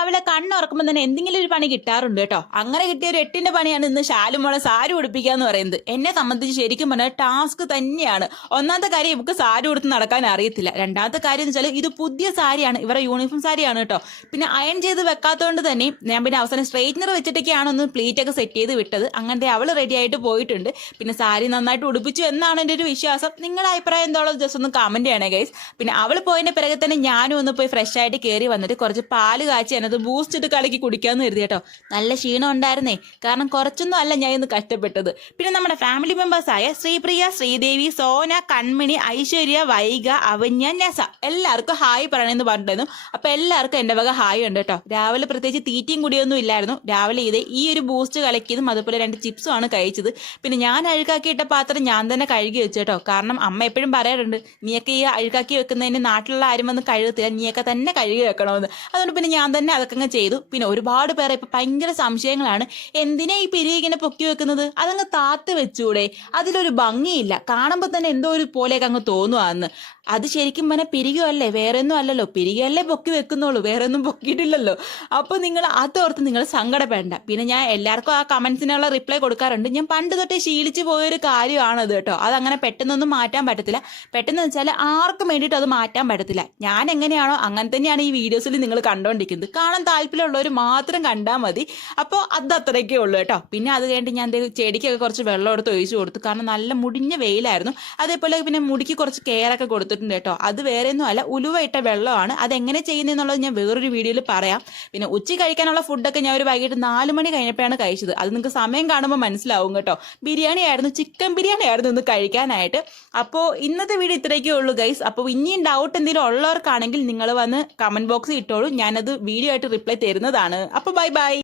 രാവിലെ കണ്ണുറക്കുമ്പോൾ തന്നെ എന്തെങ്കിലും ഒരു പണി കിട്ടാറുണ്ട് കേട്ടോ. അങ്ങനെ കിട്ടിയ ഒരു എട്ടിന്റെ പണിയാണ് ഇന്ന് ശാലുമോളെ സാരി ഉടുപ്പിക്കുക എന്ന് പറയുന്നത്. എന്നെ സംബന്ധിച്ച് ശരിക്കും പറഞ്ഞാൽ ടാസ്ക് തന്നെയാണ്. ഒന്നാമത്തെ കാര്യം ഇവർക്ക് സാരി ഉടുത്ത് നടക്കാൻ അറിയത്തില്ല. രണ്ടാമത്തെ കാര്യം എന്ന് വെച്ചാൽ ഇത് പുതിയ സാരിയാണ്. ഇവരുടെ യൂണിഫോം സാരിയാണ് കേട്ടോ. പിന്നെ അയൺ ചെയ്ത് വെക്കാത്തതുകൊണ്ട് തന്നെ ഞാൻ പിന്നെ അവസാനം സ്ട്രെയിറ്റ്നർ വെച്ചിട്ടൊക്കെയാണ് ഒന്ന് പ്ലീറ്റ് ഒക്കെ സെറ്റ് ചെയ്ത് വിട്ടത്. അങ്ങനത്തെ അവൾ റെഡി ആയിട്ട് പോയിട്ടുണ്ട്. പിന്നെ സാരി നന്നായിട്ട് ഉടുപ്പിച്ചു എന്നാണ് എന്റെ ഒരു വിശ്വാസം. നിങ്ങളുടെ അഭിപ്രായം എന്താണോ ജസ്റ്റ് ഒന്ന് കമന്റ് ചെയ്യണേ ഗൈസ് പിന്നെ അവൾ പോയതിന്റെ പിറകെ തന്നെ ഞാനും ഒന്ന് പോയി ഫ്രഷ് ആയിട്ട് കയറി വന്നിട്ട് കുറച്ച് പാൽ കാച്ചി അതിനകത്ത് ബൂസ്റ്റ് ഇട്ട് കലക്കി കുടിക്കാമെന്ന് കരുതി കേട്ടോ. നല്ല ക്ഷീണം ഉണ്ടായിരുന്നേ. കാരണം കുറച്ചൊന്നും അല്ല ഞാൻ ഇന്ന് കഷ്ടപ്പെട്ടത്. പിന്നെ നമ്മുടെ ഫാമിലി മെമ്പേഴ്സായ ശ്രീപ്രിയ ശ്രീദേവി സോന കൺമണി ഐശ്വര്യ വൈഗ അവന്യ നെസ എല്ലാവർക്കും ഹായ് പറയണമെന്ന് പറഞ്ഞിട്ടുണ്ടായിരുന്നു. അപ്പൊ എല്ലാവർക്കും എന്റെ വക ഹായ് ഉണ്ട് കേട്ടോ. രാവിലെ പ്രത്യേകിച്ച് തീറ്റയും കുടിയൊന്നും ഇല്ലായിരുന്നു. രാവിലെ ഇത് ഈ ഒരു ബൂസ്റ്റ് കലക്കിയതും അതുപോലെ രണ്ട് ചിപ്സും ആണ് കഴിച്ചത്. പിന്നെ ഞാൻ അഴുക്കാക്കിയിട്ട പാത്രം ഞാൻ തന്നെ കഴുകി വെച്ചു കേട്ടോ. കാരണം അമ്മ എപ്പോഴും പറയാറുണ്ട് നീയൊക്കെ ഈ അഴുക്കാക്കി വെക്കുന്നതിന് നാട്ടിലുള്ള ആരും വന്ന് കഴുകത്തില്ല. നീയൊക്കെ തന്നെ കഴുകി വെക്കണമെന്ന്. അതുകൊണ്ട് പിന്നെ ഞാൻ തന്നെ അതൊക്കെ അങ്ങ് ചെയ്തു. പിന്നെ ഒരുപാട് പേരെ ഇപ്പൊ ഭയങ്കര സംശയങ്ങളാണ്. എന്തിനാ ഈ പിരി ഇങ്ങനെ പൊക്കി വെക്കുന്നത്? അതങ്ങ് താത്ത് വെച്ചൂടെ. അതിലൊരു ഭംഗിയില്ല. കാണുമ്പോൾ തന്നെ എന്തോ ഒരു പോലെയൊക്കെ അങ്ങ് തോന്നുവാന്ന്. അത് ശരിക്കും പറഞ്ഞാൽ പിരികുമല്ലേ വേറെ ഒന്നും അല്ലല്ലോ. പിരികയല്ലേ പൊക്കി വെക്കുന്നുള്ളൂ. വേറെ ഒന്നും പൊക്കിയിട്ടില്ലല്ലോ. അപ്പോൾ നിങ്ങൾ അതോർത്ത് നിങ്ങൾ സങ്കടപ്പെടണ്ട. പിന്നെ ഞാൻ എല്ലാവർക്കും ആ കമന്റ്സിനുള്ള റിപ്ലൈ കൊടുക്കാറുണ്ട്. ഞാൻ പണ്ട് തൊട്ടേ ശീലിച്ചു പോയൊരു കാര്യമാണത് കേട്ടോ. അതങ്ങനെ പെട്ടെന്നൊന്നും മാറ്റാൻ പറ്റത്തില്ല. പെട്ടെന്ന് വെച്ചാൽ ആർക്കും വേണ്ടിയിട്ട് അത് മാറ്റാൻ പറ്റത്തില്ല. ഞാൻ എങ്ങനെയാണോ അങ്ങനെ തന്നെയാണ് ഈ വീഡിയോസിൽ നിങ്ങൾ കണ്ടുകൊണ്ടിരിക്കുന്നത് കാണാൻ താല്പര്യമുള്ളവർ മാത്രം കണ്ടാൽ മതി. അപ്പോൾ അത് അത്രയൊക്കെ ഉള്ളൂ കേട്ടോ. പിന്നെ അത് കഴിഞ്ഞിട്ട് ഞാൻ ചെടിക്കൊക്കെ കുറച്ച് വെള്ളം എടുത്ത് ഒഴിച്ചു കൊടുത്തു. കാരണം നല്ല മുടിഞ്ഞ വെയിലായിരുന്നു. അതേപോലെ പിന്നെ മുടിക്ക് കുറച്ച് കെയർ ഒക്കെ കൊടുത്തിട്ടുണ്ട് കേട്ടോ. അത് വേറെ ഒന്നും അല്ല. ഉലുവ ഇട്ട വെള്ളമാണ്. അതെങ്ങനെ ചെയ്യുന്നതെന്നുള്ളത് ഞാൻ വേറൊരു വീഡിയോയിൽ പറയാം. പിന്നെ ഉച്ച കഴിക്കാനുള്ള ഫുഡൊക്കെ ഞാൻ ഒരു വൈകിട്ട് നാല് മണി കഴിഞ്ഞപ്പോഴാണ് കഴിച്ചത്. അത് നിങ്ങൾക്ക് സമയം കാണുമ്പോൾ മനസ്സിലാവും കേട്ടോ. ബിരിയാണി ആയിരുന്നു ചിക്കൻ ബിരിയാണി ആയിരുന്നു ഇന്ന് കഴിക്കാനായിട്ട്. അപ്പോൾ ഇന്നത്തെ വീഡിയോ ഇത്രയൊക്കെ ഉള്ളൂ ഗൈസ് അപ്പോൾ ഇനിയും ഡൗട്ട് എന്തെങ്കിലും ഉള്ളവർക്കാണെങ്കിൽ നിങ്ങൾ വന്ന് കമന്റ് ബോക്സിൽ ഇട്ടോളൂ. ഞാനത് വീഡിയോ ആയിട്ട് റിപ്ലൈ തരുന്നതാണ്. അപ്പോൾ ബൈ ബൈ